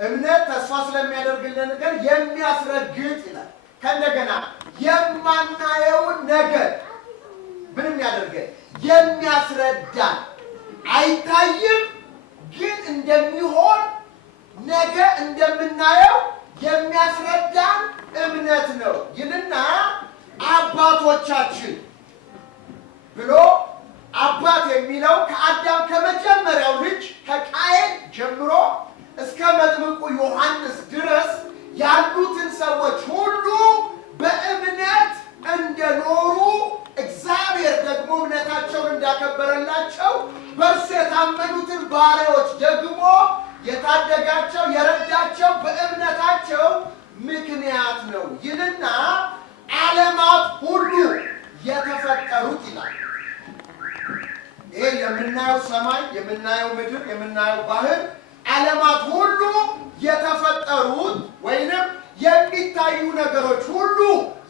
እምነት ተስፋ ስለሚያደርግልን ነገር የሚያስረግጥ ይላል። ከእንደገና የማናየውን ነገር ምንም ያደርገን የሚያስረዳን አይታይም፣ ግን እንደሚሆን ነገ እንደምናየው የሚያስረዳን እምነት ነው ይልና አባቶቻችን ብሎ አባት የሚለው ከአዳም ከመጀመሪያው ልጅ ከቃየል ጀምሮ እስከ መጥምቁ ዮሐንስ ድረስ ያሉትን ሰዎች ሁሉ በእምነት እንደኖሩ እግዚአብሔር ደግሞ እምነታቸውን እንዳከበረላቸው በእርሱ የታመኑትን ባሪያዎች ደግሞ የታደጋቸው የረዳቸው በእምነታቸው ምክንያት ነው ይልና ዓለማት ሁሉ የተፈጠሩት ይላል። ይሄ የምናየው ሰማይ፣ የምናየው ምድር፣ የምናየው ባህር ዓለማት ሁሉ የተፈጠሩት ወይንም የሚታዩ ነገሮች ሁሉ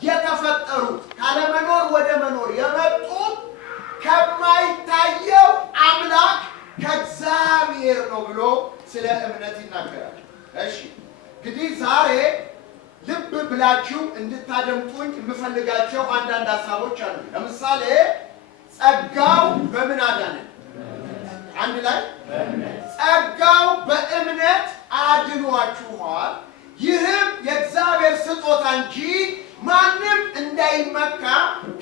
የተፈጠሩት ካለመኖር ወደ መኖር የመጡት ከማይታየው አምላክ ከእግዚአብሔር ነው ብሎ ስለ እምነት ይናገራል። እሺ እንግዲህ ዛሬ ልብ ብላችሁ እንድታደምጡኝ የምፈልጋቸው አንዳንድ ሀሳቦች አሉ። ለምሳሌ ጸጋው በምን አዳነን? አንድ ላይ ጸጋው በእምነት አድኗችኋል፣ ይህም የእግዚአብሔር ስጦታ እንጂ ማንም እንዳይመካ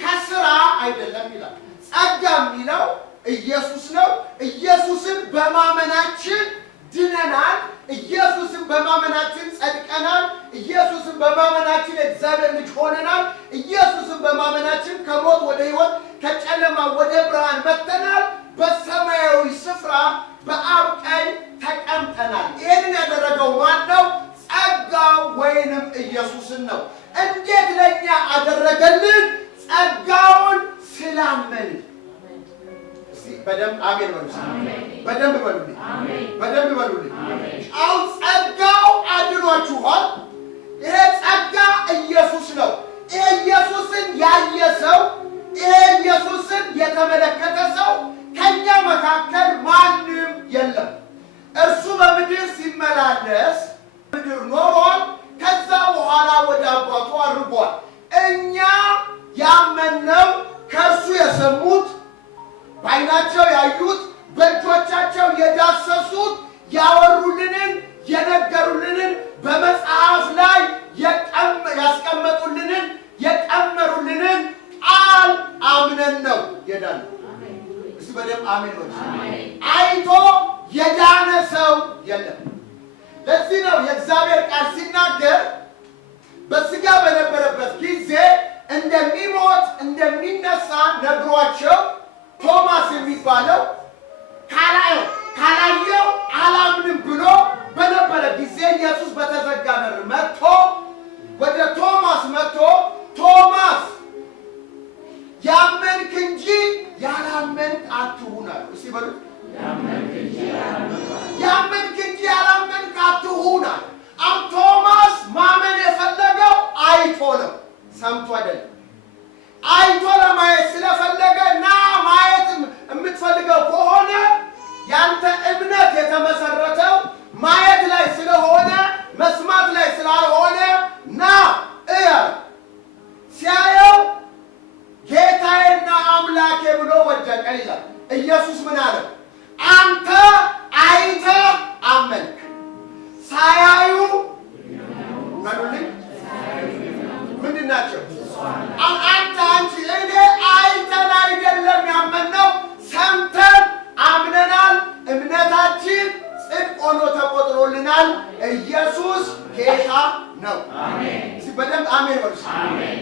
ከስራ አይደለም ይላል። ጸጋ የሚለው ኢየሱስ ነው። ኢየሱስን በማመናችን ድነናል። ኢየሱስን በማመናችን ጸድቀናል። ኢየሱስን በማመናችን የእግዚአብሔር ልጅ ሆነናል። ኢየሱስን በማመናችን ከሞት ወደ ሕይወት ከጨለማ ወደ ብርሃን መጥተናል። በሰማያዊ ስፍራ በአብ ቀኝ ተቀምጠናል። ይህንን ያደረገው ማን ነው? ጸጋው ወይንም ኢየሱስን ነው። እንዴት ለእኛ አደረገልን? ጸጋውን ስላመን። በደንብ አሜን በሉ። በደንብ በሉልኝ። በደንብ በሉልኝ። አሁን ጸጋው አድኗችኋል። ይሄ ጸጋ ኢየሱስ ነው። ይሄ ኢየሱስን ያየ ሰው፣ ይሄ ኢየሱስን የተመለከተ ሰው ከኛ መካከል ማንም የለም። እርሱ በምድር ሲመላለስ ምድር ኖሯል። ከዛ በኋላ ወደ አባቱ አርጓል። እኛ ያመንነው ከእርሱ የሰሙት በዓይናቸው ያዩት በእጆቻቸው የዳሰሱት ያወሩልንን የነገሩልንን በመጽሐፍ ላይ ያስቀመጡልንን የቀመሩልንን ቃል አምነን ነው የዳነው። እስቲ በደምብ አሜን ነው። አይቶ የዳነ ሰው የለም። ለዚህ ነው የእግዚአብሔር ቃል ሲናገር በስጋ በነበረበት ጊዜ እንደሚሞት እንደሚነሳ ነግሯቸው ቶማስ የሚባለው ካላየው አላምንም ብሎ በነበረ ጊዜ ኢየሱስ በተዘጋ በር መጥቶ ወደ ቶማስ መጥቶ ቶማስ ያመንክ እንጂ ያላመንክ አትሁን አለው። እስቲ በሉ ያመንክ እንጂ ያላመንክ አትሁን አለ። አሁን ቶማስ ማመን የፈለገው አይቶ ነው፣ ሰምቶ አይደለም። አይቶ ለማየት ስለፈለገ እና ማየት የምትፈልገው ከሆነ ያንተ እምነት የተመሰረተው ማየት ላይ ስለሆነ መስማት ላይ ስላልሆነ ና እያለ ሲያየው ጌታዬና አምላኬ ብሎ ወደቀ ይላል። ኢየሱስ ምን አለ? አንተ አይተህ አመንክ። ሳያዩ በሉልኝ ምንድን ናቸው? አንተ አንቺ እኔ አይተን አይደለም ያመንነው፣ ሰምተን አምነናል። እምነታችን ጽድቅ ሆኖ ተቆጥሮልናል። ኢየሱስ ጌታ ነው። በደንብ አሜን በሉ።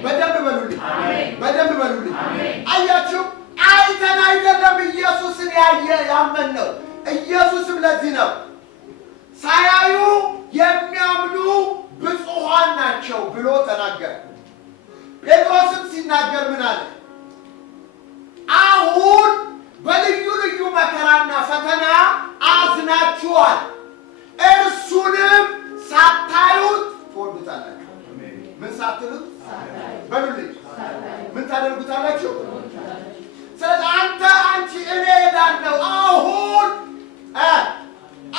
በደንብ በሉልኝ። በደንብ በሉልኝ። አያችሁ፣ አይተን አይደለም ኢየሱስን ያመንነው። ኢየሱስም ለዚህ ነው ሳያዩ የሚያምኑ ብፁዓን ናቸው ብሎ ተናገረ። ጴጥሮስም ሲናገር ምን አለ? አሁን በልዩ ልዩ መከራና ፈተና አዝናችኋል፣ እርሱንም ሳታዩት ትወዱታላችሁ። ምን ሳትሉት በሉልኝ፣ ምን ታደርጉታላችሁ? ስለዚህ አንተ አንቺ እኔ ዳነው አሁን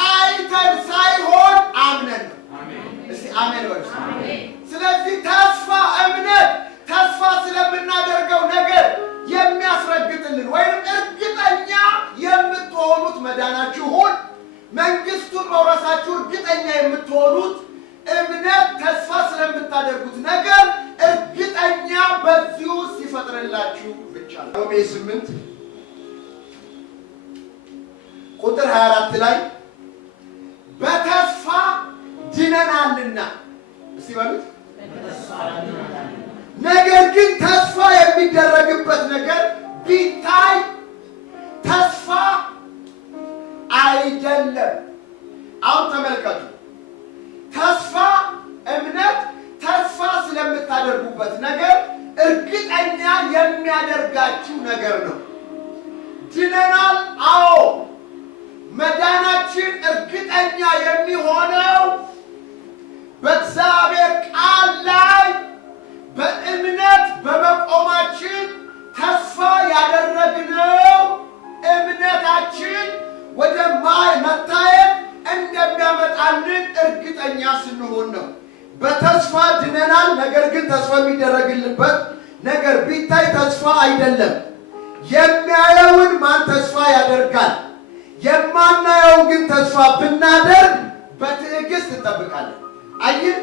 አይተን ሳይሆን አምነን አሜን በሉ። ስለዚህ ተስፋ እምነት ተስፋ ስለምናደርገው ነገር የሚያስረግጥልን ወይም እርግጠኛ የምትሆኑት መዳናችሁን መንግስቱን መውረሳችሁ እርግጠኛ የምትሆኑት እምነት ተስፋ ስለምታደርጉት ነገር እርግጠኛ በዚሁ ሲፈጥርላችሁ ብቻ ነው። ሮሜ 8 ቁጥር 24 ላይ በተስፋ ድነናልና እስቲ በሉት። ነገር ግን ተስፋ የሚደረግበት ነገር ቢታይ ተስፋ አይደለም። አሁን ተመልከቱ። ተስፋ እምነት ተስፋ ስለምታደርጉበት ነገር እርግጠኛ የሚያደርጋችሁ ነገር ነው። ድነናል። አዎ መዳናችን እርግጠኛ የሚሆነው በእግዚአብሔር ቃል ላይ በእምነት በመቆማችን ተስፋ ያደረግነው እምነታችን ወደ መታየት እንደሚያመጣልን እርግጠኛ ስንሆን ነው። በተስፋ ድነናል። ነገር ግን ተስፋ የሚደረግልበት ነገር ቢታይ ተስፋ አይደለም። የሚያየውን ማን ተስፋ ያደርጋል? የማናየው ግን ተስፋ ብናደርግ በትዕግስት እንጠብቃለን። አየህ፣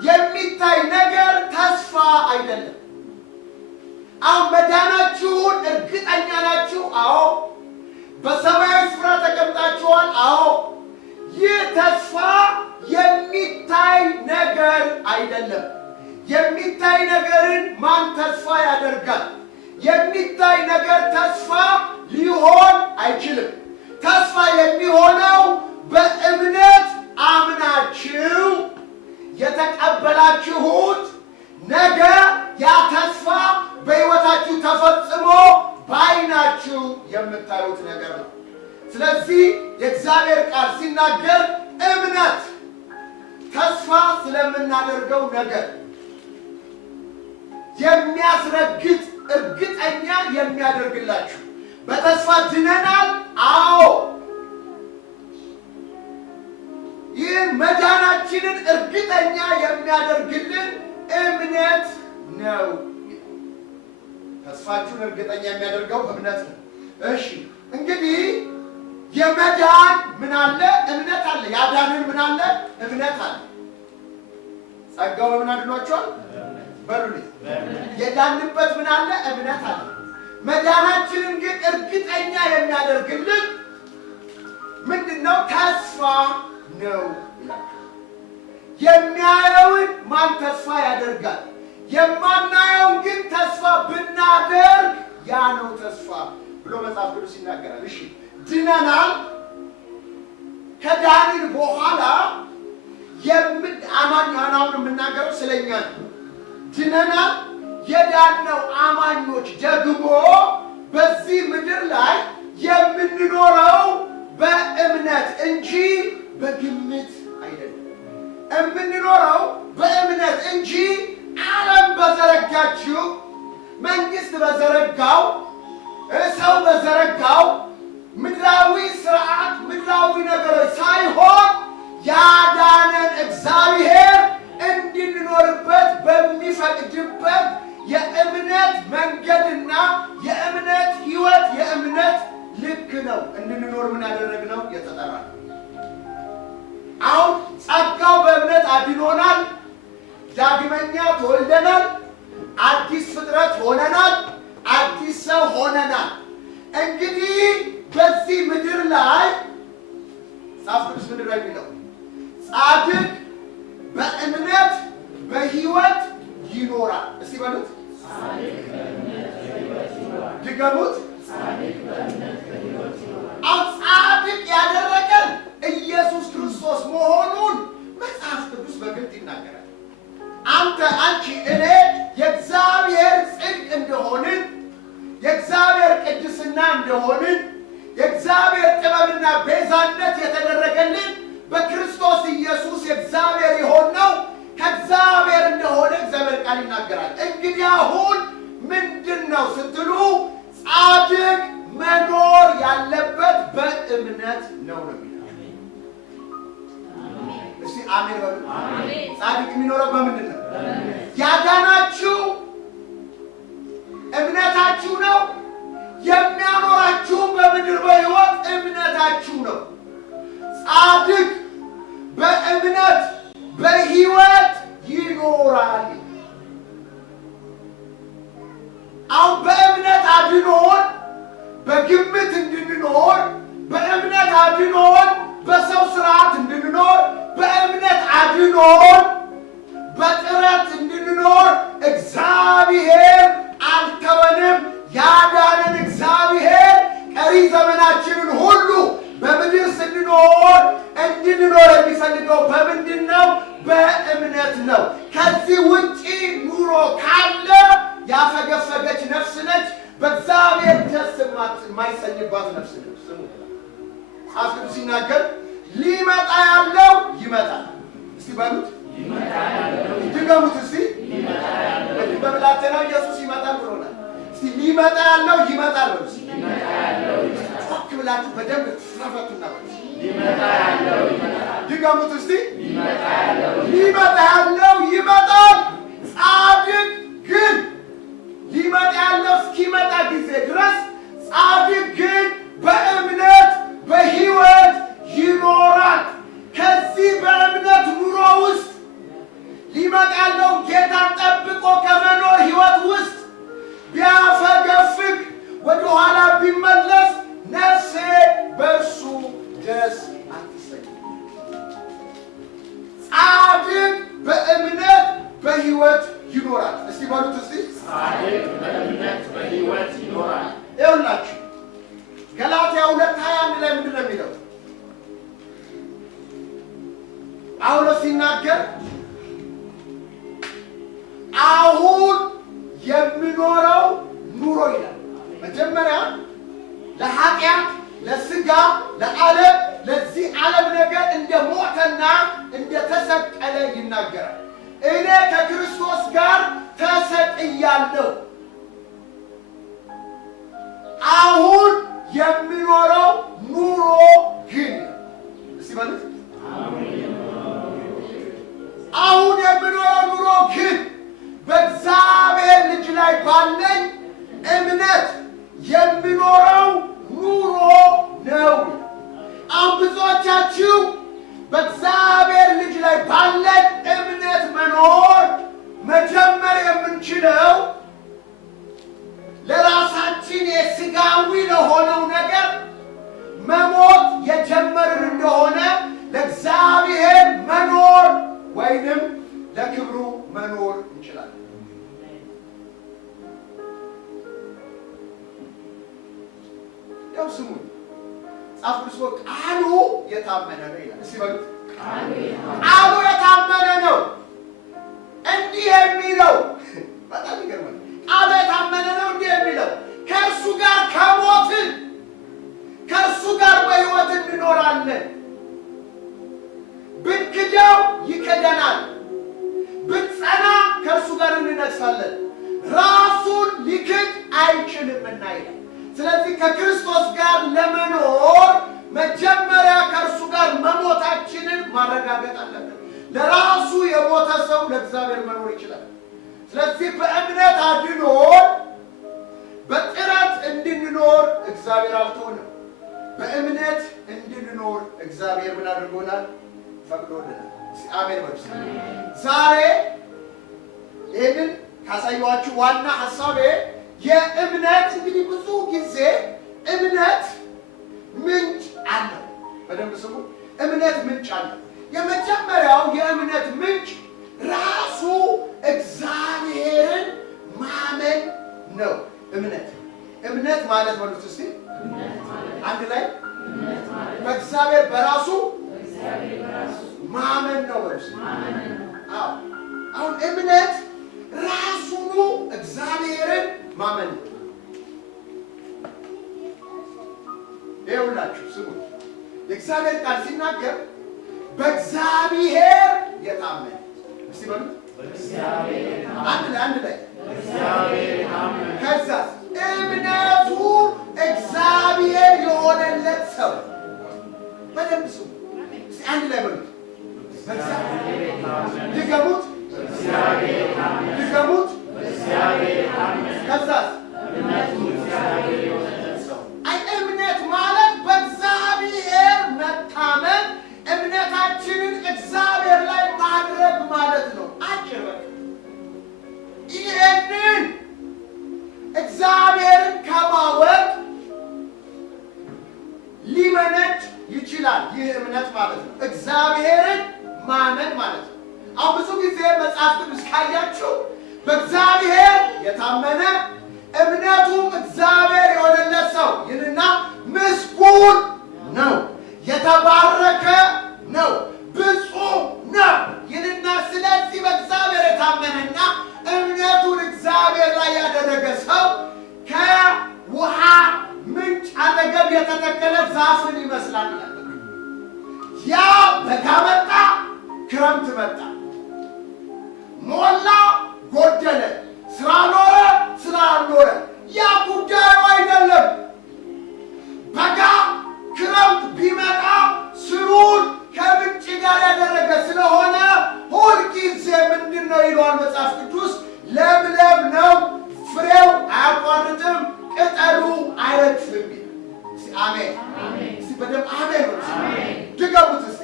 የሚታይ ነገር ተስፋ አይደለም። አሁን መዳናችሁን እርግጠኛ ናችሁ? አዎ። በሰማያዊ ስፍራ ተቀምጣችኋል? አዎ። ይህ ተስፋ የሚታይ ነገር አይደለም። የሚታይ ነገርን ማን ተስፋ ያደርጋል? የሚታይ ነገር ተስፋ ሊሆን አይችልም። ተስፋ የሚሆነው በእምነት አምናችሁ የተቀበላችሁት ነገ ያ ተስፋ በሕይወታችሁ ተፈጽሞ በዓይናችሁ የምታዩት ነገር ነው። ስለዚህ የእግዚአብሔር ቃል ሲናገር እምነት ተስፋ ስለምናደርገው ነገር የሚያስረግጥ እርግጠኛ የሚያደርግላችሁ። በተስፋ ድነናል። አዎ። ይህን መዳናችንን እርግጠኛ የሚያደርግልን እምነት ነው። ተስፋችሁን እርግጠኛ የሚያደርገው እምነት ነው። እሺ እንግዲህ የመዳን ምን አለ? እምነት አለ። ያዳንን ምን አለ? እምነት አለ። ጸጋው በምን አድኗቸዋል? በሉልኝ። የዳንበት ምን አለ? እምነት አለ። መዳናችንን ግን እርግጠኛ የሚያደርግልን ምንድነው? ተስፋ ነው ይላል። የሚያየውን ማን ተስፋ ያደርጋል? የማናየውን ግን ተስፋ ብናደርግ ያ ነው ተስፋ ብሎ መጽሐፍ ቅዱስ ይናገራል። እሺ ድነናል። ከዳንን በኋላ አማኛውን የምናገረው ስለኛ ነው። ድነናል። የዳነው አማኞች ደግሞ በዚህ ምድር ላይ የምንኖረው በእምነት እንጂ በግምት አይደለም። የምንኖረው በእምነት እንጂ ዓለም በዘረጋችው መንግስት በዘረጋው ሰው በዘረጋው ምድራዊ ስርዓት ምድራዊ ነገሮች ሳይሆን ያዳነን እግዚአብሔር እንድንኖርበት በሚፈቅድበት የእምነት መንገድና የእምነት ሕይወት የእምነት ልክ ነው እንድንኖር ምን ያደረግነው የተጠራነው። አሁን ጸጋው በእምነት አድኖናል። ዳግመኛ ተወልደናል። አዲስ ፍጥረት ሆነናል። አዲስ ሰው ሆነናል። እንግዲህ በዚህ ምድር ላይ መጽሐፍ ቅዱስ ምድር ላይ የሚለው ጻድቅ በእምነት በሕይወት ይኖራል። እስቲ በሉት፣ ድገሙት። ጻድቅ ያደረገን ኢየሱስ ክርስቶስ መሆኑን መጽሐፍ ቅዱስ በግልጥ ይናገራል። አንቺ፣ እኔ የእግዚአብሔር ጽድቅ እንደሆንን የእግዚአብሔር ቅድስና እንደሆንን የእግዚአብሔር ጥበብና ቤዛነት የተደረገልን በክርስቶስ አሜን በሉ። ጻድቅ የሚኖረው በምንድን ነው? ያዳናችሁ እምነታችሁ ነው። የሚያኖራችሁ በምድር በሕይወት እምነታችሁ ነው። ጻድቅ በእምነት በሕይወት ይኖራል። አሁን በእምነት አድኖን በግምት እንድንኖር፣ በእምነት አድኖን በሰው ስርዓት እንድንኖር፣ በእምነት አድኖን በጥረት እንድንኖር እግዚአብሔር አልተወንም። ያዳነን እግዚአብሔር ቀሪ ዘመናችንን ሁሉ በምድር ስንኖር እንድንኖር የሚፈልገው በምንድን ነው? በእምነት ነው። ከዚህ ውጪ ኑሮ ካለ ያፈገፈገች ነፍስ ነች። በእግዚአብሔር ደስ የማይሰኝባት ነፍስ ነች። ስሙ መጽሐፍ ቅዱስ ሲናገር ሊመጣ ያለው ይመጣል። እስቲ በሉት ድገሙት። እስቲ በብላቴናው ኢየሱስ ይመጣል ብሎናል። እስቲ ሊመጣ ያለው ይመጣል በሉ። ጮክ ብላችሁ በደንብ ትፈቱና ድገሙት። እስቲ ሊመጣ ያለው ይመጣል። ጻድቅ ግን ሊመጣ ያለው እስኪመጣ ጊዜ ድረስ ጻድቅ ግን በእምነት በሕይወት ይኖራል። ከዚህ በእምነት ኑሮ ውስጥ ሊመጣ ያለው ጌታን ጠብቆ ከመኖር ሕይወት ውስጥ ቢያፈገፍግ ወደኋላ ቢመለስ ነፍሴ በእርሱ ደስ አትሰኝም። ጻድቅ በእምነት በሕይወት ይኖራል። እስቲ በሉት እስቲ ጻድቅ በእምነት በሕይወት ይኖራል። ይኸውላችሁ ገላትያ 2:21 ላይ ምንድን ነው የሚለው? ጳውሎስ ሲናገር አሁን የሚኖረው ኑሮ ይላል። መጀመሪያ ለኃጢአት፣ ለስጋ፣ ለዓለም፣ ለዚህ ዓለም ነገር እንደ ሞተና እንደ ተሰቀለ ይናገራል። እኔ ከክርስቶስ ጋር ተሰቅያለሁ። አሁን የሚኖረው ኑሮ ግን እስቲ በሉት አሁን የሚኖረው ኑሮ ግን በእግዚአብሔር ልጅ ላይ ባለኝ እምነት የሚኖረው ኑሮ ነው። አሁን ብዙዎቻችሁ በእግዚአብሔር ልጅ ላይ ባለን እምነት መኖር መጀመር የምንችለው ለራሳችን የሥጋዊ ለሆነው ነገር መሞት የጀመርን እንደሆነ ለእግዚአብሔር መኖር ወይንም ለክብሩ መኖር እንችላለን። ያው ስሙን ጻፍ ቅዱስ ቃሉ የታመነ ነው ይላል። እስቲ በሉት ቃሉ የታመነ ነው። እንዲህ የሚለው በጣም ይገርማል። ቃሉ የታመነ ነው እንዲህ የሚለው ከእርሱ ጋር ከሞትን ከእርሱ ጋር በሕይወት እንኖራለን። ብንክደው ይክደናል፣ ብንጸና ከእርሱ ጋር እንነግሣለን። ራሱን ሊክድ አይችልምና ይላል። ስለዚህ ከክርስቶስ ጋር ለመኖር መጀመሪያ ከእርሱ ጋር መሞታችንን ማረጋገጥ አለብን። ለራሱ የሞተ ሰው ለእግዚአብሔር መኖር ይችላል። ስለዚህ በእምነት አድኖን በጥረት እንድንኖር እግዚአብሔር አልተወንም። በእምነት እንድንኖር እግዚአብሔር ምን አድርጎናል? ፈቅዶልናል። አሜን በሉ። ዛሬ ይህንን ካሳየኋችሁ ዋና ሐሳቤ የእምነት እንግዲህ ብዙ ጊዜ እምነት ምንጭ አለው። በደንብ ስሙ። እምነት ምንጭ አለው። የመጀመሪያው የእምነት ምንጭ ራሱ እግዚአብሔርን ማመን ነው። እምነት ማለት በሉት እስቲ አንድ ላይ በእግዚአብሔር በራሱ ማመን ነው በሉት። አሁን እምነት ራሱኑ እግዚአብሔርን ማመን ነው። ይኸውላችሁ ስሙ። የእግዚአብሔር ቃል ሲናገር በእግዚአብሔር የታመነ እስቲ በሉት አንድ ላይ ከዛ እምነቱ እግዚአብሔር የሆነለት ሰው በደንብ ስሙ። አንድ ላይ በሉት ድገሙት ድገሙት ከዛስ እምነት ማለት በእግዚአብሔር መታመን እምነታችንን እግዚአብሔር ላይ ማድረግ ማለት ነው። አጭር ይሄንን እግዚአብሔርን ከማወቅ ሊመነጭ ይችላል። ይህ እምነት ማለት ነው እግዚአብሔርን ማመን ማለት ነው። አሁን ብዙ ጊዜ መጽሐፍ ቅዱስ ካያችሁ በእግዚአብሔር የታመነ እምነቱም እግዚአብሔር የሆነለት ሰው ይህንና ምስጉን ነው፣ የተባረከ ነው፣ ብፁዕ ነው ይህንና ስለዚህ በእግዚአብሔር የታመነና እምነቱን እግዚአብሔር ላይ ያደረገ ሰው ከውሃ ምንጭ አጠገብ የተተከለ ዛፍን ይመስላል። ያ በጋ መጣ፣ ክረምት መጣ፣ ሞላ፣ ጎደለ፣ ስራ ኖረ፣ ስራ አልኖረ፣ ያ ጉዳዩ አይደለም። በጋ ክረምት ቢመጣ ስሩን ከምንጭ ጋር ያደረገ ስለሆነ ሁልጊዜ ምንድን ነው ይለዋል መጽሐፍ ቅዱስ? ለምለም ነው፣ ፍሬው አያቋርጥም፣ ቅጠሉ አይረግፍም። አሜን። እስቲ በደምብ አሜን። ድገሙት እስቲ።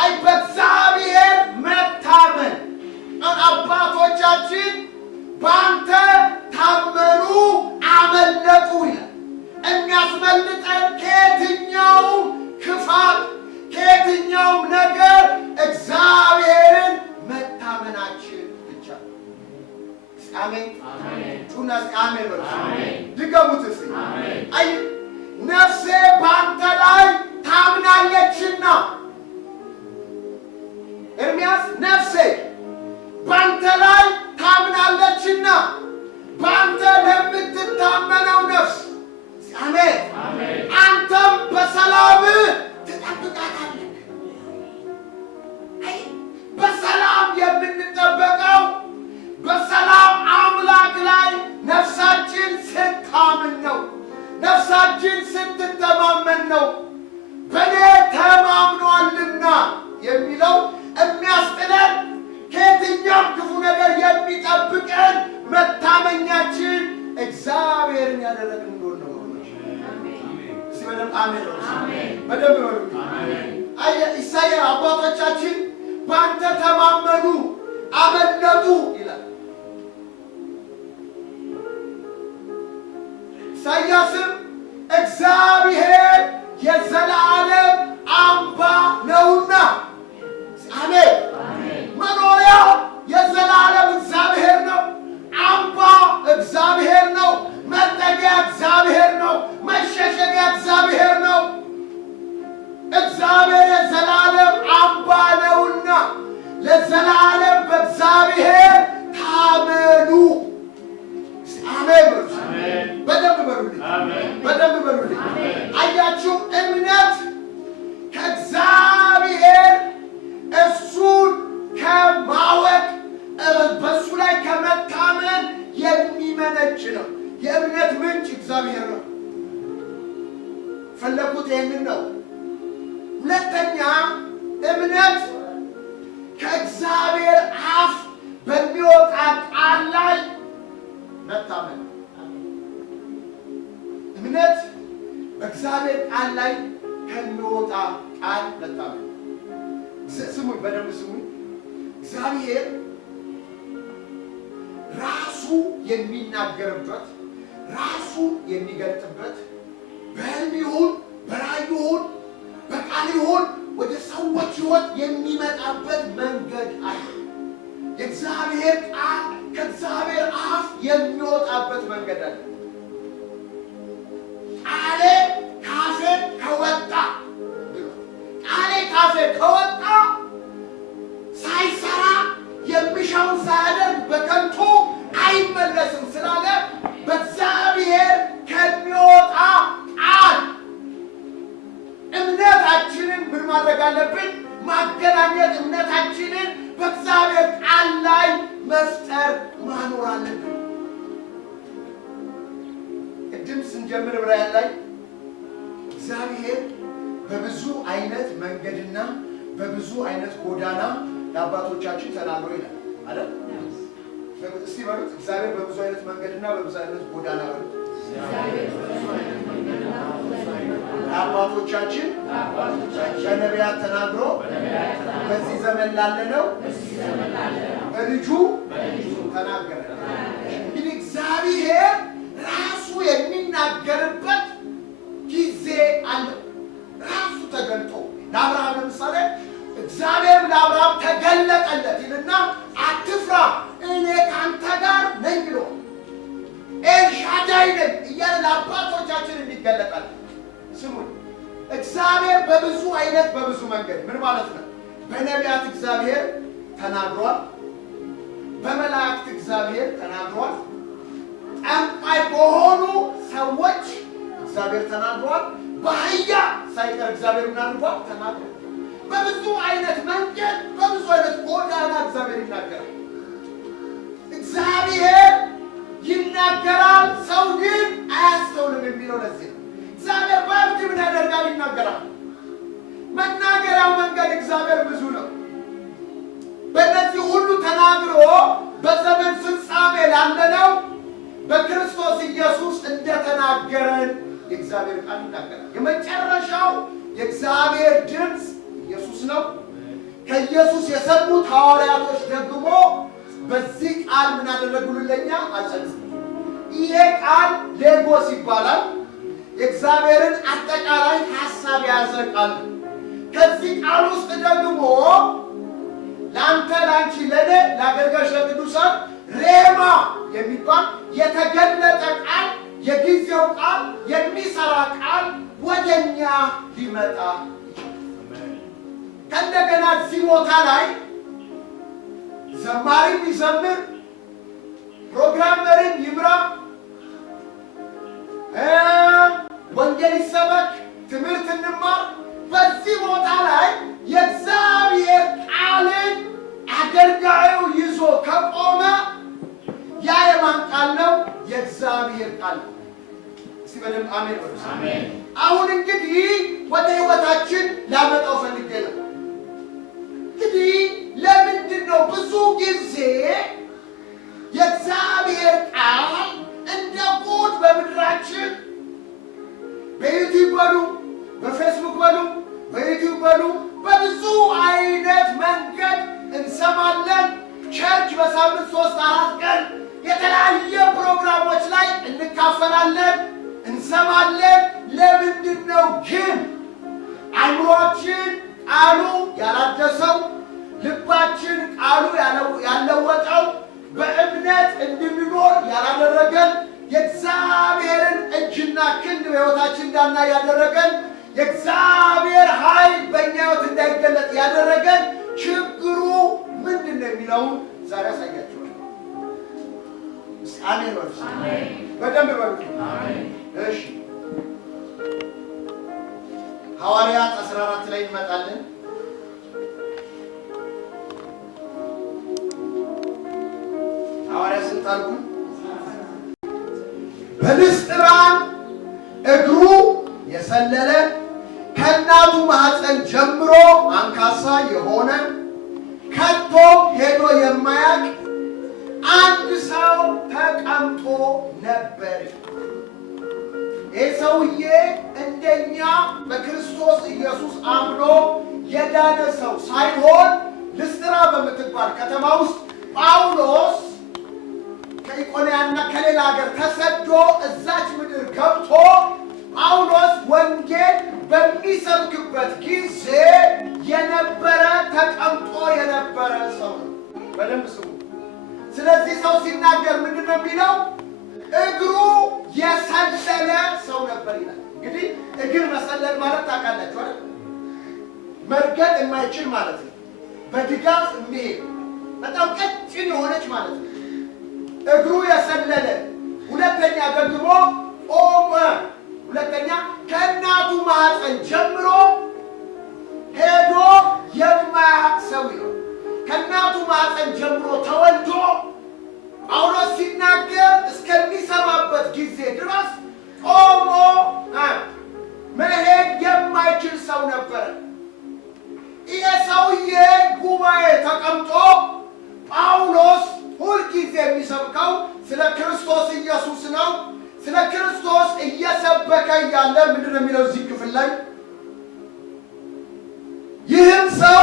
አይ በእግዚአብሔር መታመን አባቶቻችን በአንተ ታመኑ አመለጡ ይላል። የሚያስመልጠን ከየትኛውም ክፋት ከየትኛውም ነገር እግዚአብሔርን መታመናችን ብቻ። አሜን። ጩና አሜን በሉ። ድገሙት እስቲ። አይ ነፍሴ በአንተ ላይ ታምናለችና ኤርምያስ ነፍሴ በአንተ ላይ ታምናለችና በአንተ ለምትታመነው ነፍስ አሜን አንተም በሰላም ትጠብቃታለህ። አይ በሰላም የምንጠበቀው በሰላም አምላክ ላይ ነፍሳችን ስታምን ነው። ነፍሳችን ስትተማመን ነው። በኔ ተማምኗልና የሚለው የሚያስጥለን ከየትኛውም ክፉ ነገር የሚጠብቀን መታመኛችን እግዚአብሔርን ያደረግን እንደሆነ ነው። እስቲ በደምብ አሜን ነው። በደምብ ነው። ኢሳይያስ አባቶቻችን በአንተ ተማመኑ አመለጡ ይላል። ኢሳይያስም እግዚአብሔር የዘላለም አምባ ነውና አሜን። መኖሪያው የዘላለም እግዚአብሔር ነው። አምባ እግዚአብሔር ነው። መጠጊያ እግዚአብሔር ነው። መሸሸጊያ እግዚአብሔር ነው። እግዚአብሔር የዘላለም አምባ ነውና ለዘላለም በእግዚአብሔር ታመኑ። አሜን በሉ። በደንብ በሉልኝ። በደንብ በሉልኝ። አያችሁ እምነት ከእግዚአብሔር እሱን ከማወቅ በእሱ ላይ ከመታመን የሚመነጭ ነው። የእምነት ምንጭ እግዚአብሔር ነው። ፈለኩት ይህንን ነው። ሁለተኛ እምነት ከእግዚአብሔር አፍ በሚወጣ ቃል ላይ መታመን። እምነት በእግዚአብሔር ቃል ላይ ከሚወጣ ቃል መታመን። ስሙኝ፣ በደንብ ስሙኝ። እግዚአብሔር ራሱ የሚናገርበት ራሱ የሚገልጥበት በሕልም ይሁን በራእይ ይሁን በቃል ይሁን ወደ ሰዎች ሕይወት የሚመጣበት መንገድ አለ። የእግዚአብሔር ቃል ከእግዚአብሔር አፍ የሚወጣበት መንገድ አለ። ቃሌ ካፌ ከወጣ ቃሌ ካፌ ከወጣ ሳይሰራ የሚሻውን ሳያደርግ በከንቱ አይመለስም ስላለ በእግዚአብሔር ከሚወጣ ቃል እምነታችንን ምን ማድረግ አለብን? ማገናኘት። እምነታችንን በእግዚአብሔር ቃል ላይ መፍጠር ማኖር አለብን። ቅድም ስንጀምር ዕብራውያን ላይ እግዚአብሔር በብዙ አይነት መንገድና በብዙ አይነት ጎዳና ለአባቶቻችን ተናግሮ ይላል አይደል? እስቲ በሉት እግዚአብሔር በብዙ አይነት መንገድና በብዙ አይነት ጎዳና በሉት ለአባቶቻችን በነቢያት ተናግሮ በዚህ ዘመን ላለነው በልጁ ተናገረ። እንግዲህ እግዚአብሔር ራሱ የሚናገርበት ጊዜ አለው። ራሱ ተገልጦ ለአብርሃም ለምሳሌ እግዚአብሔር ለአብርሃም ተገለጠለት ይልና አትፍራ እኔ ካንተ ጋር ነኝ ብሎ ኤልሻዳይ ነኝ እያለ ለአባቶቻችን እንዲገለጣል። ስሙን እግዚአብሔር በብዙ አይነት በብዙ መንገድ ምን ማለት ነው? በነቢያት እግዚአብሔር ተናግሯል። በመላእክት እግዚአብሔር ተናግሯል። ጠንቋይ በሆኑ ሰዎች እግዚአብሔር ተናግሯል። በአህያ ሳይቀር እግዚአብሔር ምን አድርጓል? ተናግሯል። በብዙ አይነት መንገድ በብዙ አይነት ጎዳና እግዚአብሔር ይናገራል። እግዚአብሔር ይናገራል፣ ሰው ግን አያስተውልም የሚለው ለዚህ ነው። እግዚአብሔር በእብድ ምን ያደርጋል? ይናገራል። መናገሪያው መንገድ እግዚአብሔር ብዙ ነው። በእነዚህ ሁሉ ተናግሮ በዘመን ፍጻሜ ላለነው በክርስቶስ ኢየሱስ እንደተናገረን የእግዚአብሔር ቃል ይናገራል። የመጨረሻው የእግዚአብሔር ድምፅ ኢየሱስ ነው። ከኢየሱስ የሰሙት ሐዋርያቶች ደግሞ በዚህ ቃል ምን አደረጉልኛ? አጸኑ። ይሄ ቃል ሌጎስ ይባላል። የእግዚአብሔርን አጠቃላይ ሐሳብ የያዘ ቃል። ከዚህ ቃል ውስጥ ደግሞ ለአንተ፣ ለአንቺ፣ ለእኔ፣ ለአገልጋዮች፣ ለቅዱሳን ሬማ የሚባል የተገለጠ ቃል፣ የጊዜው ቃል፣ የሚሰራ ቃል ወደኛ ሊመጣ ከእንደገና እዚህ ቦታ ላይ ዘማሪም ይዘምር፣ ፕሮግራም መሪም ይምራ፣ ወንጌል ይሰበክ፣ ትምህርት እንማር። በዚህ ቦታ ላይ የእግዚአብሔር ቃልን አገልጋዩ ይዞ ከቆመ ያ የማን ቃል ነው? የእግዚአብሔር ቃል ነው። እስቲ በደንብ አሜን በሉ። አሜን። አሁን እንግዲህ ወደ ህይወታችን ላመጣው ፈልጌ ነው። እንግዲህ ለምንድን ነው ብዙ ጊዜ የእግዚአብሔር ቃል እንደ ጉድ በምድራችን በዩቲዩብ በሉ፣ በፌስቡክ በሉ፣ በዩቲዩብ በሉ፣ በብዙ አይነት መንገድ እንሰማለን። ቸርች በሳምንት 3-4 ቀን የተለያየ ፕሮግራሞች ላይ እንካፈላለን፣ እንሰማለን። ለምንድን ነው ግን አእምሮአችን ቃሉ ያላደሰው፣ ልባችን ቃሉ ያለወጠው፣ በእምነት እንድንኖር ያላደረገን፣ የእግዚአብሔርን እጅና ክንድ በሕይወታችን እንዳናይ ያደረገን፣ የእግዚአብሔር ኃይል በእኛ ሕይወት እንዳይገለጥ ያደረገን ችግሩ ምንድን ነው የሚለውን ዛሬ ያሳያችኋል። አሜን በሉ። በደንብ በሉ። እሺ ሐዋርያት 14 ላይ እንመጣለን። ሐዋርያት ስንታልኩ በልስጥራን እግሩ የሰለለ ከእናቱ ማኅፀን ጀምሮ አንካሳ የሆነ ከቶ ሄዶ የማያውቅ አንድ ሰው ተቀምጦ ነበር። ይህ ሰውዬ እንደኛ በክርስቶስ ኢየሱስ አምኖ የዳነ ሰው ሳይሆን ልስጥራ በምትባል ከተማ ውስጥ ጳውሎስ ከኢቆንያና ከሌላ ሀገር ተሰዶ እዛች ምድር ገብቶ ጳውሎስ ወንጌል በሚሰብክበት ጊዜ የነበረ ተቀምጦ የነበረ ሰው ነው። በደንብ ስሙ። ስለዚህ ሰው ሲናገር ምንድን ነው የሚለው? እግሩ የሰለለ ሰው ነበር ይላል። እንግዲህ እግር መሰለል ማለት ታውቃላችሁ አይደል? መርገጥ የማይችል ማለት ነው። በድጋፍ የሚሄድ በጣም ቀጭን የሆነች ማለት ነው። እግሩ የሰለለ። ሁለተኛ ደግሞ ቆመ። ሁለተኛ ከእናቱ ማኅፀን ጀምሮ ሄዶ የማያውቅ ሰው ነው። ከእናቱ ማኅፀን ጀምሮ ተወልዶ ጳውሎስ ሲናገር እስከሚሰማበት ጊዜ ድረስ ቆሞ መሄድ የማይችል ሰው ነበረ። ሰውዬ ጉባኤ ተቀምጦ ጳውሎስ ሁልጊዜ የሚሰብከው ስለ ክርስቶስ ኢየሱስ ነው። ስለ ክርስቶስ እየሰበከ ያለ ምንድን ነው የሚለው እዚህ ክፍል ላይ? ይህም ሰው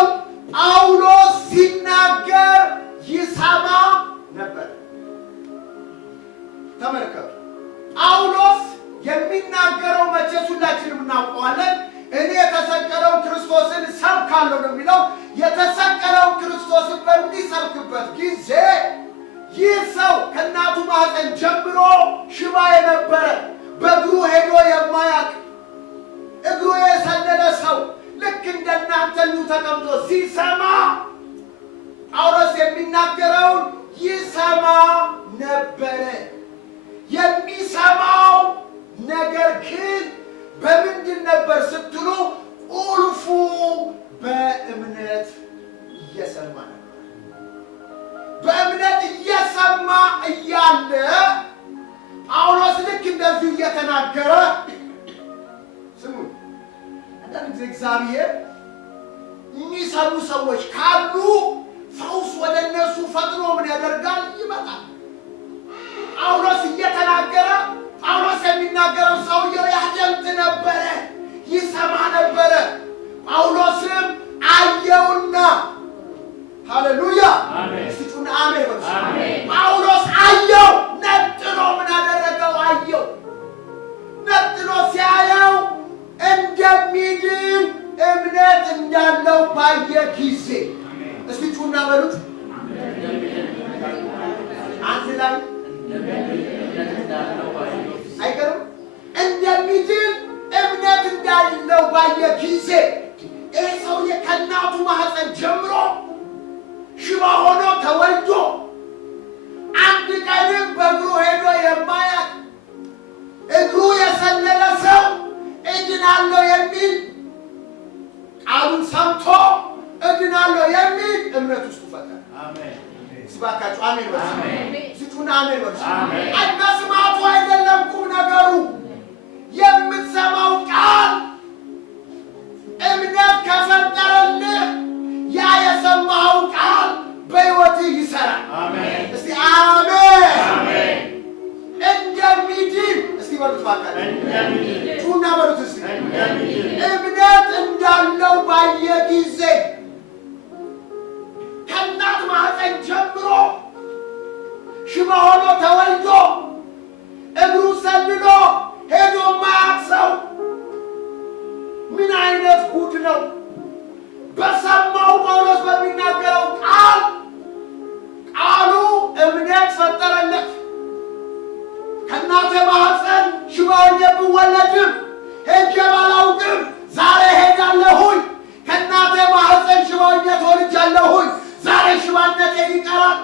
ጳውሎስ ሲናገር ይሰማ ነበር። ተመልከቱ፣ ጳውሎስ የሚናገረው መቼስ ሁላችንም እናውቀዋለን። እኔ የተሰቀለው ክርስቶስን ሰብካለሁ ነው የሚለው። የተሰቀለው ክርስቶስን በሚሰብክበት ጊዜ ይህ ሰው ከእናቱ ማህፀን ጀምሮ ሽባ የነበረ በእግሩ ሄዶ የማያውቅ እግሩ የሰለለ ሰው ልክ እንደናንተ ተቀምጦ ሲሰማ ጳውሎስ የሚናገረውን ይሰማ ነበረ። የሚሰማው ነገር ግን በምንድን ነበር ስትሉ ቁልፉ በእምነት እየሰማ ነበር። በእምነት እየሰማ እያለ ጳውሎስ ልክ እንደዚሁ እየተናገረ ስሙ። አንዳንድ ጊዜ እግዚአብሔር የሚሰሙ ሰዎች ካሉ ፈውስ ወደ እነሱ ፈጥኖ ምን ያደርጋል? ይመጣል። ጳውሎስ እየተናገረ ጳውሎስ የሚናገረው ሰውየው ያደምጥ ነበረ፣ ይሰማ ነበረ። ጳውሎስም አየውና ሃሌሉያ እስቲቱን አሜን በሉ። ጳውሎስ አየው፣ ነጥሎ ምን አደረገው? አየው። ነጥሎ ሲያየው እንደሚድን እምነት እንዳለው ባየ ጊዜ እስቲቱና በሉት አንድ ላይ አይቀርም። እንደሚድን እምነት እንዳለው ባየ ጊዜ ይህ ሰውዬ ከእናቱ ማህፀን ጀምሮ ሽባ ሆኖ ተወልዶ አንድ ቀንም በእግሩ ሄዶ የማያውቅ እግሩ የሰለለ ሰው እድናለሁ የሚል ቃሉን ሰምቶ እድናለሁ የሚል እምነት ውስጥ ፈጠረ። ሲባካችሁ አሜን ወርስ ሲቱና አሜን ወርስ መስማቱ አይደለም ቁም ነገሩ። የምትሰማው ቃል እምነት ከፈጠረልህ ያ የሰማው ቃል በሕይወትህ ይሰራል። እስቲ አሜን። እንደሚድን እስቲ በሉት ባካችሁ ጩና በሉት እስቲ እምነት እንዳለው ባየ ጊዜ ከእናት ማህፀን ጀምሮ ሽባ ሆኖ ተወልዶ እግሩ ሰልሎ ሄዶ ማያውቅ ሰው ምን አይነት ጉድ ነው! በሰማው ጳውሎስ በሚናገረው ቃሉ እምነት ፈጠረለት። ከእናቴ ማህፀን ሽባ ሆኜ ብወለድም ሄጄ ባላውቅም ዛሬ ሄዳለሁኝ። ከእናቴ ማህፀን ሽባ ሆኜ ተወልጃለሁኝ። ዛሬ ሽባነቴ ይቀራል።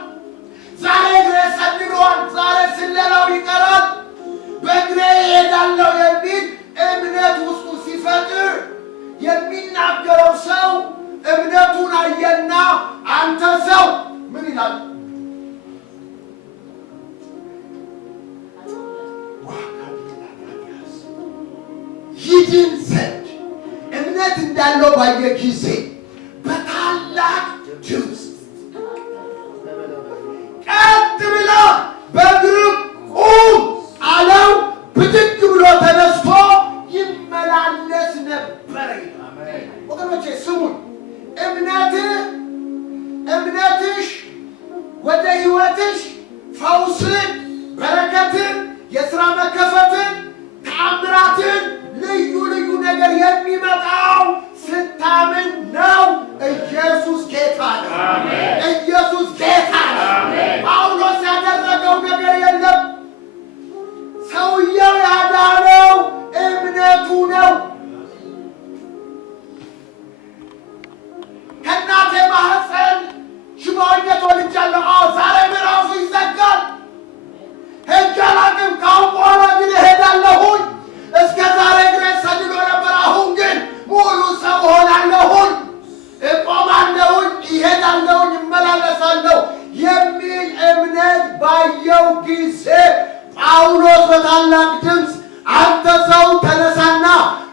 ዛሬ እግሬ ሰልሏል። ዛሬ ስለላው ይቀራል። በእግሬ እሄዳለሁ የሚል እምነት ውስጡ ሲፈጥር የሚናገረው ሰው እምነቱን አየና አንተ ሰው ምን ይላል? ይድን ዘንድ እምነት እንዳለው ባየ ጊዜ በታላቅ ድምፅ ቀጥ ብሎ በእግር ቁም አለው። ብድግ ብሎ ተነስቶ ይመላለስ ነበር። ወገኖቼ ስሙን። እምነትሽ ወደ ሕይወትሽ ፈውስን፣ በረከትን፣ የሥራ መከፈትን፣ ተአምራትን፣ ልዩ ልዩ ነገር የሚመጣው ስታምን ነው። ኢየሱስ ጌታ ነው። ኢየሱስ ጌታ ነው። ጳውሎስ ያደረገው ነገር የለም። ሰውየው ያዳነው እምነቱ ነው። ከእናቴ ማህፀን ሽባ ሆኜ ተወልጃለሁ። ዛሬ ምዕራፉ ይዘጋል። ሄጄ አላውቅም። ከአሁን በኋላ ግን እሄዳለሁኝ። እስከ ዛሬ ድረስ ሰልሎ ነበር። አሁን ግን ሙሉ ሰው ሆናለሁኝ፣ እቆማለሁኝ፣ እሄዳለሁኝ፣ እመላለሳለሁ የሚል እምነት ባየው ጊዜ ጳውሎስ በታላቅ ድምፅ አንተ ሰው ተነሳና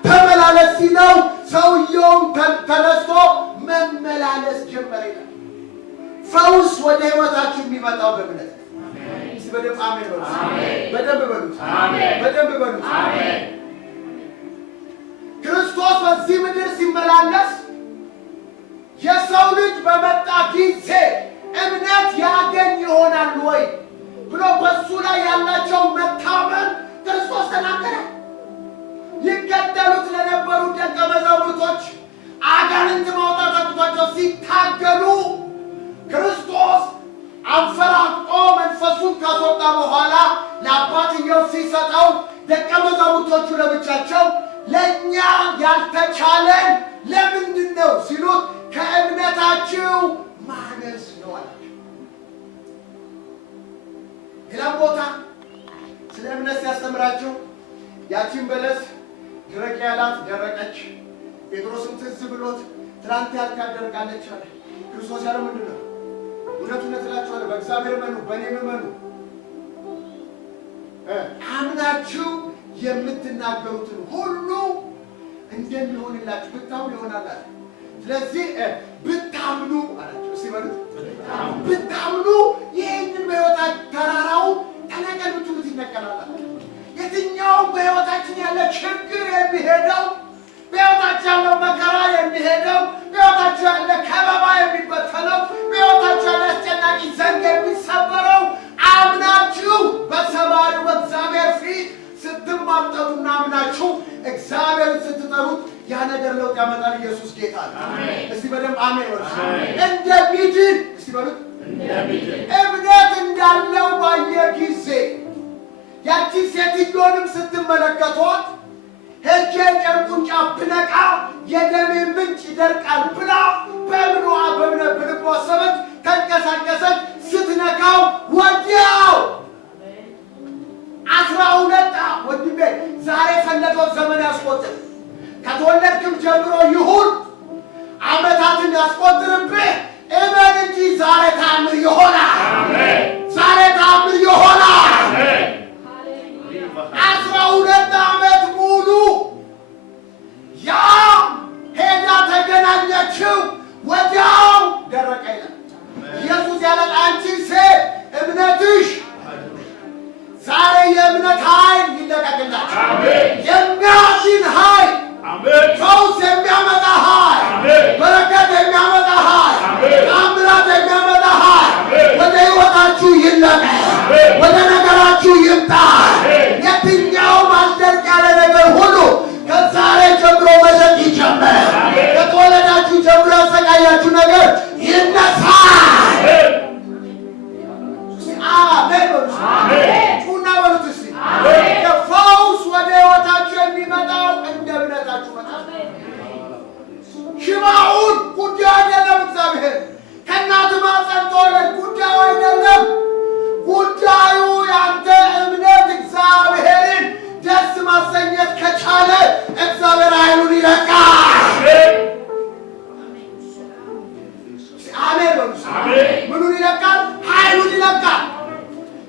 ተመላለስ ሲለው ሰውየውም ተነስቶ ፈውስ ወደ ህይወታችሁ የሚመጣው በእምነት ነው። እስቲ በደንብ አሜን በሉት። በደንብ በሉት። በደንብ በሉት። ክርስቶስ በዚህ ምድር ሲመላለስ የሰው ልጅ በመጣ ጊዜ እምነት ያገኝ ይሆናል ወይ ብሎ በሱ ላይ ያላቸው መታመን ክርስቶስ ተናገረ። ይከተሉት ለነበሩ ደቀ መዛሙርቶች አጋንንት ማውጣት አቅቷቸው ሲታገሉ ክርስቶስ አንፈራጦ መንፈሱን ካስወጣ በኋላ ለአባትየው ሲሰጠው ደቀ መዛሙርቶቹ ለብቻቸው ለእኛ ያልተቻለን ለምንድን ነው ሲሉት ከእምነታችሁ ማነስ ነው አላቸው። ሌላም ቦታ ስለ እምነት ሲያስተምራቸው ያቺን በለስ ድረቅ ያላት ደረቀች። ጴጥሮስም ትዝ ብሎት ትናንት ያልካት ደርቃለች አለ። ክርስቶስ ያለው ምንድን ነው? እውነት እውነት እላችኋለሁ በእግዚአብሔር እመኑ፣ በእኔም እመኑ። አምናችሁ የምትናገሩትን ሁሉ እንደሚሆንላችሁ ብታምኑ ይሆናል አለ። ስለዚህ ብታምኑ አላቸው። እስቲ በሉት ብታምኑ ይህንን በሕይወታችሁ ተራራው ተነቀል ብትሉት ይነቀላል አለ። የትኛውም በሕይወታችን ያለ ችግር የሚሄደው በሕይወታችን ያለው መከራ የሚሄደው በሕይወታችን ያለ ከበባ የሚበተነው በሕይወታችን ያለ አስጨናቂ ዘንግ የሚሰበረው አምናችሁ በሰማሪው በእግዚአብሔር ፊት ስትማጠኑና አምናችሁ እግዚአብሔርን ስትጠሩት ያ ነገር ለውጥ ያመጣል። ኢየሱስ ጌታ ነው። እስቲ በደንብ አሜን በሉት። እንደሚድን እስቲ በሉት እምነት እንዳለው ባየ ጊዜ ያቺ ሴትዮንም ስትመለከቷት ሄጄ ጨርቁን ጫፍ ብነካ የደሜ ምንጭ ይደርቃል ብላ በእምነት በልቧ አሰበች፣ ተንቀሳቀሰች። ስትነካው ወዲያው 12 ወንድሜ ዛሬ ፈለገው ዘመን ያስቆጥር ከተወለድክም ጀምሮ ይሁን ዓመታትን ያስቆጥርብህ እመን እንጂ ዛሬ ታምር ይሆናል። ዛሬ ታምር ይሆናል። 12 ዓመት ሙሉ ያ ሄዳ ተገናኘችው፣ ወዲያው ደረቀ ይላል ኢየሱስ ያለ አንቺ ሴት እምነትሽ ዛሬ የእምነት ኃይል ይለቀቅላችሁ። የሚያድን ኃይል፣ ፈውስ የሚያመጣ ኃይል፣ በረከት የሚያመጣ ኃይል፣ ተአምራት የሚያመጣ ኃይል ወደ ሕይወታችሁ ይለቀቅ፣ ወደ ነገራችሁ ይምጣ። የትኛውም አስደርቅ ያለ ነገር ሁሉ ከዛሬ ጀምሮ መሸጥ ይጀምር። ከተወለዳችሁ ጀምሮ ያሰቃያችሁ ነገር ይነሳ። አሜን በሉ። ጩና በሉት እስቲ። የፈውስ ወደ ሕይወታችሁ የሚመጣው እንደ እምነታችሁ መጠን። ሽባውን ጉዳዩ አይደለም። እግዚአብሔር ከእናት ማኅፀን ተወለድ ጉዳዩ አይደለም። ጉዳዩ ያንተ እምነት እግዚአብሔርን ደስ ማሰኘት ከቻለ እግዚአብሔር ኃይሉን ይለቃል። አሜን በሉ። ምኑን ይለቃል? ኃይሉን ይለቃል።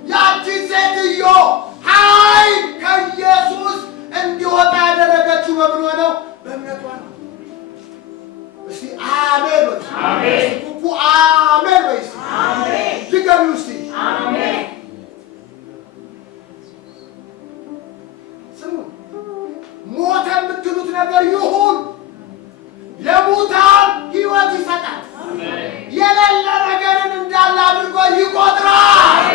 ያቺ ሴትዮ ኃይል ከኢየሱስ እንዲወጣ ያደረገችው በምን ሆነው? በእምነቷ ነው። እስቲ አሜን በሉ። ኩኩ አሜን በይስ። ድገሚ እስቲ አሜን። ስሙ፣ ሞተ የምትሉት ነገር ይሁን ለሙታን ሕይወት ይሰጣል። የሌለ ነገርን እንዳለ አድርጎ ይቆጥራል።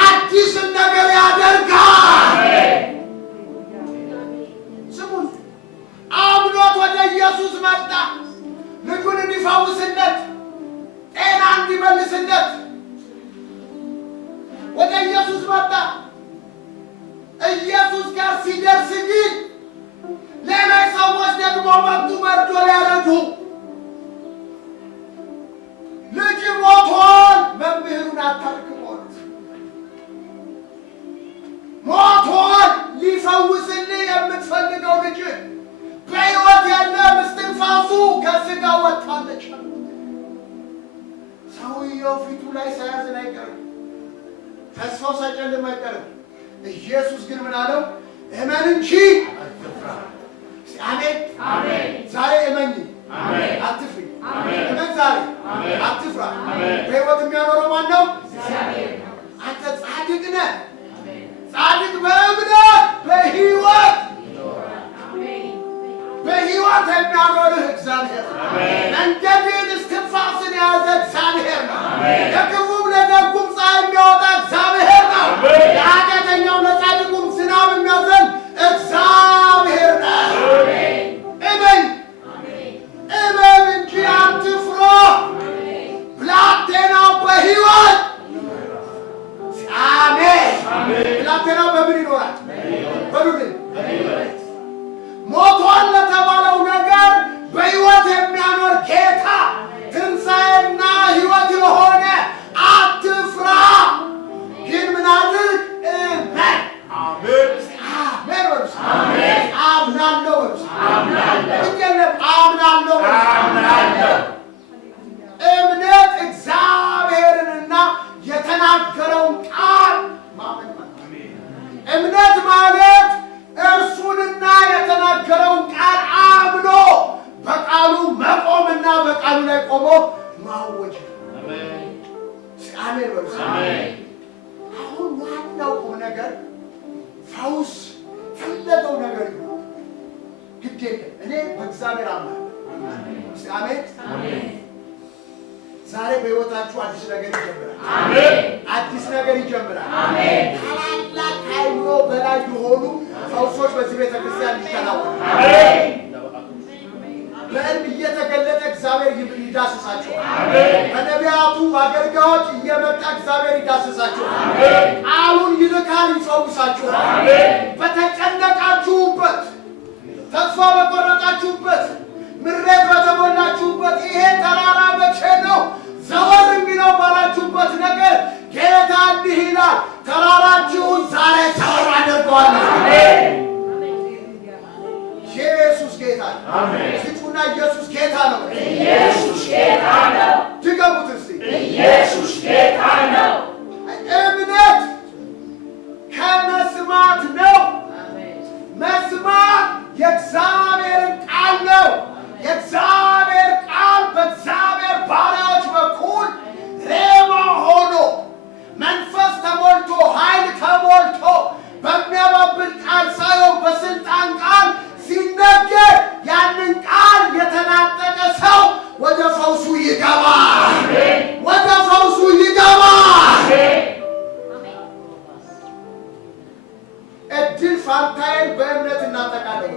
አዲስን ነገር ያደርጋል። ስሙን አምኖት ወደ ኢየሱስ መጣ። ልጁን እንዲፈውስለት፣ ጤና እንዲመልስለት ወደ ኢየሱስ መጣ። ኢየሱስ ጋር ሲደርስ ግን ሌሎች ሰዎች ደግሞ መጡ መርዶ ሊያረዱ። ልጅ ሞቷል፣ መምህሩን አታድክሞት። ሞቷል፣ ሊፈውስልህ የምትፈልገው ልጅ በሕይወት የለም፣ እስትንፋሱ ከሥጋ ወጥታለች። ሰውየው ፊቱ ላይ ሳያዝን አይቀርም፣ ተስፋው ሳይጨልም አይቀርም። ኢየሱስ ግን ምን አለው? እመን እንጂ አትፍራ። አሜን። ዛሬ እመኝ፣ አትፍሪ። እመን ዛሬ አትፍራ። በሕይወት የሚያኖረው ማን ነው? አንተ ጻድቅ ነህ። ጻድቅ በእምነት በሕይወት የሚያኖርህ እግዚአብሔር ነው። መንገድህን እስትንፋስን የያዘ እግዚአብሔር ነው። ለክፉም ለደጉም ፀሐይ የሚያወጣ እግዚአብሔር ነው። ለኃጢአተኛው ለጻድቁም ዝናብ የሚያዘንብ እግዚአብሔር ነው። እመን እንጂ አትፍራ። ብላቴናው በሕይወት አሜን። ብላቴናው በምን ይኖራል? በሉልኝ። ሞቷል ለተባለው ነገር በሕይወት የሚያኖር ጌታ ትንሣኤና ሕይወት የሆነ አትፍራ። ግን ምን አድርግ? እመን። አሜን በሉ። አምናለሁ በሉ። አምናለሁ። እምነት እግዚአብሔርንና የተናገረውን ቃል ማመን ማለት። እምነት ማለት እርሱንና የተናገረውን ቃል አምኖ በቃሉ መቆምና በቃሉ ላይ ቆሞ ማወጅ። አሜን በሉ። አሁን ዋናው ቁም ነገር ፈውስ ፈለገው ነገር ይሁን ግድ የለም። እኔ በእግዚአብሔር አምናለሁ። አሜን። ዛሬ በሕይወታችሁ አዲስ ነገር ይጀምራል። አዲስ ነገር ይጀምራል። ታላላቅ ከአእምሮ በላይ የሆኑ ፈውሶች በዚህ ቤተ ክርስቲያን ይከናወናሉ። በሕልም እየተገለጠ እግዚአብሔር ይዳስሳችኋል። በነቢያቱ በአገልጋዮች እየመጣ እግዚአብሔር ይዳስሳችኋል። ቃሉን ይልካል፣ ይፈውሳችኋል። በተጨነቃችሁበት፣ ተስፋ በቆረጣችሁበት፣ ምሬት በተሞላችሁበት ይሄ ተራራ መቼ ነው ዘወር የሚለው ባላችሁበት ነገር ጌታ እንዲህ ይላል፣ ተራራችሁን ዛሬ ዘወር አድርገዋለሁ። ኢየሱስ ጌታ ነው። ስጩና ኢየሱስ ጌታ ነው። ድገሙት እስቲ። ኢየሱስ ጌታ ነው። እምነት ከመስማት ነው። መስማት የእግዚአብሔርን ቃል ነው። የእግዚአብሔር ቃል በእግዚአብሔር ባሪያዎች በኩል ሬማ ሆኖ መንፈስ ተሞልቶ ኃይል ተሞልቶ በሚያባብል ቃል ሳይሆን በስልጣን ቃል ሲነገር ያንን ቃል የተናጠቀ ሰው ወደ ፈውሱ ይገባል። ወደ ፈውሱ ይገባል። እድል ፋንታዬን በእምነት እናጠቃለን።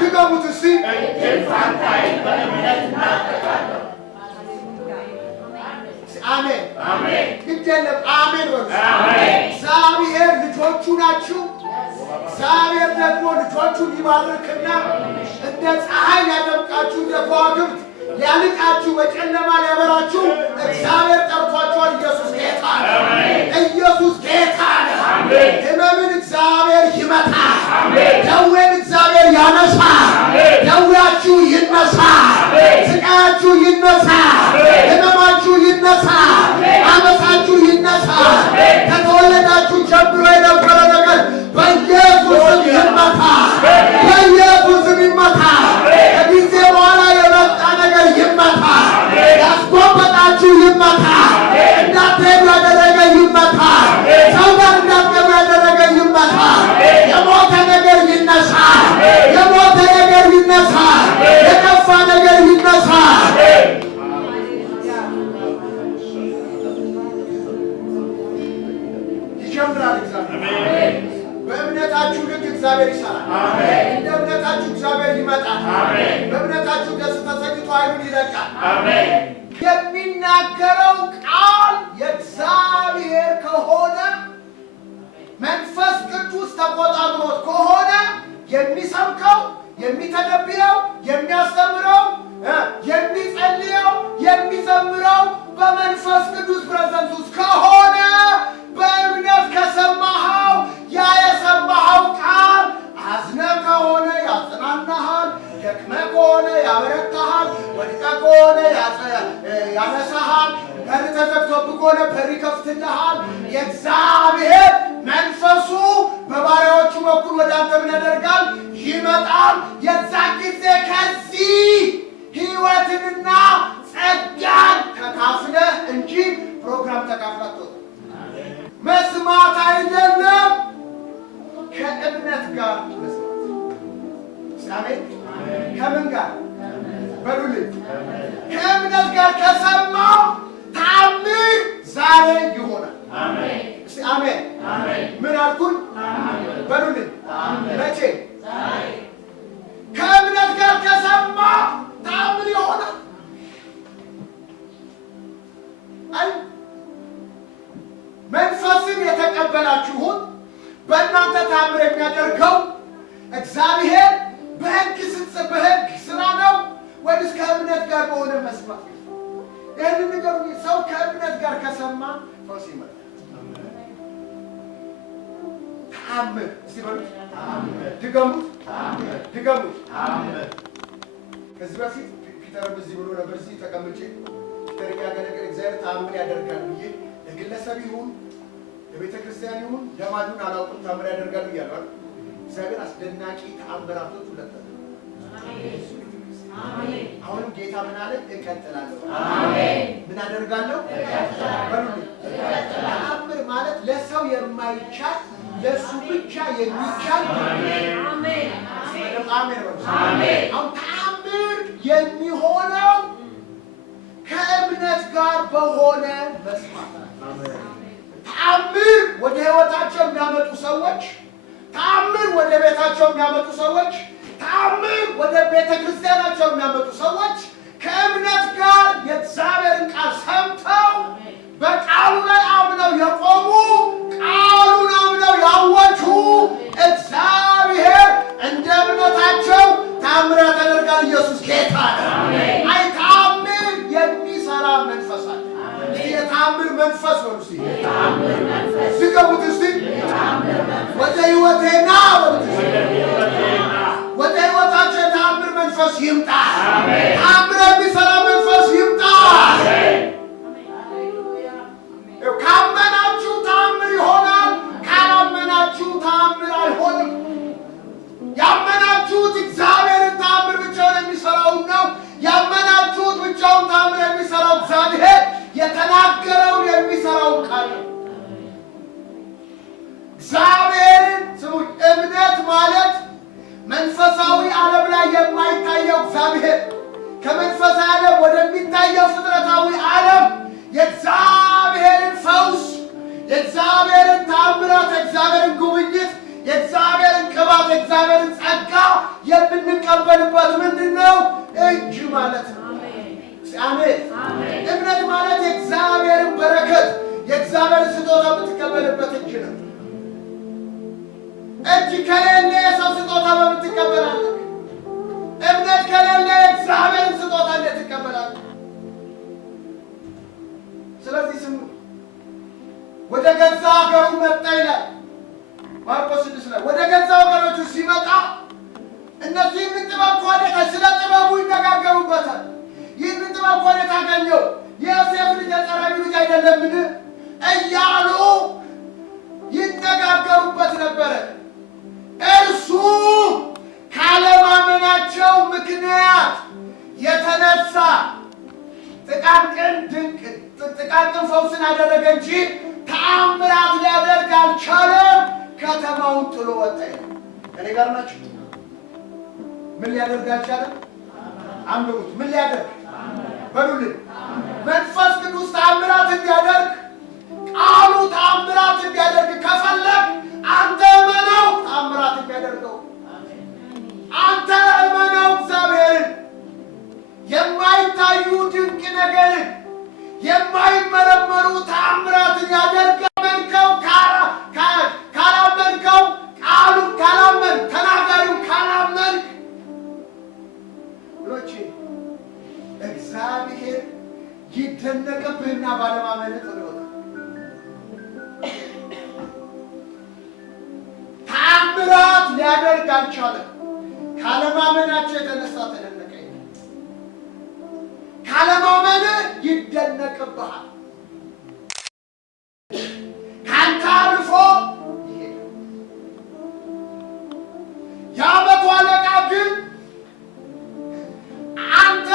ድገሙት እስቲ። እድል ፋንታዬን በእምነት እናጠቃለን። አሜን። ግድ የለም። አሜን በሉ። እግዚአብሔር ልጆቹ ናችሁ። እግዚአብሔር ደግሞ ልጆቹን ይባርክና እንደ ፀሐይ ሊያደምቃችሁ፣ እንደ ከዋክብት ሊያልቃችሁ፣ በጨለማ ሊያበራችሁ እግዚአብሔር ጠርቷችኋል። ኢየሱስ ጌታ ነው። ኢየሱስ ጌታ ነው። ሕመምን እግዚአብሔር ይመታል። ደዌን እግዚአብሔር ያነሳል። ደዌያችሁ ይነሳ፣ ስቃያችሁ ይነሳ፣ ሕመማችሁ ይነሳ፣ አመፃችሁ ይነሳ። ከተወለዳችሁ ጀምሮ የነበረ ነገር በኢየሱስም ይመታ፣ በኢየሱስም ይመታ። ከጊዜ በኋላ የመጣ ነገር ይመታ። ያስጎበጣችሁ ይመታ። እንዳትሄዱ ያደረገ ይመታ። ሰው ጋር እንዳትገቡ ያደረገ ይመታ። የሞተ ነገር ይነሳ። የሞተ ነገር ይነሳ። የጠፋ ነገር ይነሳ። ይጀምራል እግዚአብሔር። በእምነታችሁ ልክ እግዚአብሔር ይሰራል። እንደ እምነታችሁ እግዚአብሔር ይመጣል። በእምነታችሁ ደስ ተሰኝቶ ኃይሉን ይለቃል። የሚናገረው ቃል የእግዚአብሔር ከሆነ መንፈስ ቅዱስ ተቆጣጥሮት ከሆነ የሚሰብከው፣ የሚተነብየው፣ የሚያስተምረው፣ የሚጸልየው፣ የሚዘምረው በመንፈስ ቅዱስ ፕሬዘንስ ውስጥ ከሆነ በእምነት ከሰማኸው ያ የሰማኸው ቃል አዝነህ ከሆነ ያጽናናሃል፣ ደክመህ ከሆነ ያበረታሃል፣ ወድቀህ ከሆነ ያነሳሃል፣ በር ተዘግቶብህ ከሆነ በር ይከፍትልሃል። የእግዚአብሔር መንፈሱ በባሪያዎቹ በኩል ወደ አንተ ምን ያደርጋል? ይመጣል። የዛን ጊዜ ከዚህ ሕይወትንና ጸጋን ተካፍለህ እንጂ ፕሮግራም ተካፍላት መስማት አይደለም። ከእምነት ጋር መስማት። አሜን። ከምን ጋር በሉልኝ? ከእምነት ጋር ከሰማው ተአምር ዛሬ ይሆናል። አሜን። እስቲ አሜን አሜን። ምን አልኩኝ? በሉልኝ። መቼ? ዛሬ። ከእምነት ጋር ከሰማው ተአምር ይሆናል። አይ መንፈስን የተቀበላችሁት በእናንተ ተአምር የሚያደርገው እግዚአብሔር በሕግ ስራ ነው ወይስ ከእምነት ጋር በሆነ መስማት? ይህንን ነገር ሰው ከእምነት ጋር ከሰማ ፈውስ ይመጣል። ተአምር እስቲ በሉት። ድገሙት፣ ድገሙት። ከዚህ በፊት ፒተር በዚህ ብሎ ነበር። እዚህ ተቀምጬ ፒተር ያገለገለ እግዚአብሔር ተአምር ያደርጋል ብዬ ለግለሰብ ይሁን ለቤተ ክርስቲያን ይሁን ለማንም አላውቅም ተአምር ያደርጋል ብያለሁ። እግዚአብሔር አስደናቂ ተአምራቶች ሁለት አሜን። አሁንም ጌታ ምን አለ? እቀጥላለሁ። አሜን። ምን አደርጋለሁ? እቀጥላለሁ። ተአምር ማለት ለሰው የማይቻል ለሱ ብቻ የሚቻል አሜን። አሜን። አሜን። አሁን ተአምር የሚሆነው ከእምነት ጋር በሆነ መስማት። ተአምር ወደ ሕይወታቸው የሚያመጡ ሰዎች፣ ተአምር ወደ ቤታቸው የሚያመጡ ሰዎች፣ ተአምር ወደ ቤተ ክርስቲያናቸው የሚያመጡ ሰዎች ከእምነት ጋር የእግዚአብሔርን ቃል ሰምተው በቃሉ ላይ አምነው የቆሙ ቃሉን አምነው ያወጁ እግዚአብሔር እንደ እምነታቸው ተአምር ያደርጋል። ኢየሱስ ጌታ ነው። አይ ተአምር የሚሰራ መንፈስ አለ። የተአምር መንፈስ ነው። እስቲ የተአምር መንፈስ ሲገቡት እስቲ ወደ ሕይወቴና ወደ ሕይወታቸው የተአምር መንፈስ ይምጣ። ተአምር የሚሰራ መንፈስ ይምጣ። ካመናችሁ ተአምር ይሆናል። ካላመናችሁ ተአምር አይሆንም። ያመናችሁት እግዚአብሔርን ተአምር ብቻውን የሚሰራው ነው። ያመናችሁት ብቻውን ተአምር የሚሰራው እግዚአብሔር የተናገረውን የሚሰራው ቃል ነው። እግዚአብሔርን ስሙኝ። እምነት ማለት መንፈሳዊ ዓለም ላይ የማይታየው እግዚአብሔር ከመንፈሳዊ ዓለም ወደሚታየው ፍጥረታዊ ዓለም የእግዚአብሔርን ፈውስ፣ የእግዚአብሔርን ተአምራት፣ የእግዚአብሔርን ጉብኝት፣ የእግዚአብሔርን ቅባት፣ የእግዚአብሔርን ጸጋ የምንቀበልበት ምንድን ነው? እጅ ማለት ነው። አሜን። እምነት ማለት የእግዚአብሔርን በረከት፣ የእግዚአብሔርን ስጦታ የምትቀበልበት እጅ ነው። እጅ ከሌለ የሰው ስጦታ በምን ትቀበላለህ? እምነት ከሌለ የእግዚአብሔርን ስጦታ እንዴት ትቀበላለህ? ስለዚህ ስሙ። ወደ ገዛ ሀገሩ መጣ ይላል ማርቆስ 6 ላይ። ወደ ገዛ ወገኖቹ ሲመጣ እነሱ ይህንን ጥበብ ከወዴት ስለ ጥበቡ ይነጋገሩበታል። ይህንን ጥበብ ከወዴት አገኘው? የዮሴፍ ልጅ የጸራቢ ልጅ አይደለምን እያሉ ይነጋገሩበት ነበረ። እርሱ ካለማመናቸው ምክንያት የተነሳ ጥቃቅን ፈውስን አደረገ እንጂ ተአምራት ሊያደርግ አልቻለም። ከተማውን ጥሎ ወጣ። እኔ ጋር ናችሁ? ምን ሊያደርግ አልቻለም? አንብቡት። ምን ሊያደርግ በሉልን። መንፈስ ቅዱስ ተአምራት እንዲያደርግ ቃሉ ተአምራት እንዲያደርግ ከፈለግ አንተ እመነው። ተአምራት እንዲያደርገው አንተ እመነው። እግዚአብሔርን የማይታዩ ድንቅ ነገርን የማይመረመሩ ተአምራትን ያደርጋል። ካላመንከው ቃሉን ካላመን ተናጋሪውን ካላመንክ ብሎቼ እግዚአብሔር ይደነቅብህና ባለማመን ጥሎታል። ተአምራት ሊያደርግ አልቻለም። ካለማመናቸው የተነሳ ተደነቀ። ካለማመን ይደነቅብሃል። ካንተ አልፎ ይሄዳል። የዓመቱ አለቃ ግን አንተ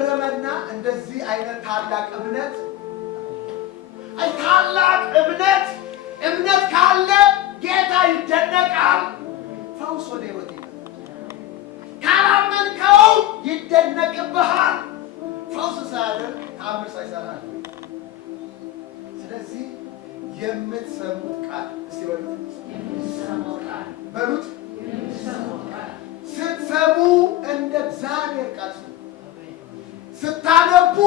ገረመና እንደዚህ አይነት ታላቅ እምነት ታላቅ እምነት ካለ ጌታ ይደነቃል። ፈውስ ወደ ሕይወት ይመጣል። ካላመንከው ይደነቅብሃል። ፈውስ ሳያደርግ ተአምር ሳይሰራ። ስለዚህ የምትሰሙት ቃል እስቲ በሉት ስትሰሙ እንደ እግዚአብሔር ቃል ስታነቡ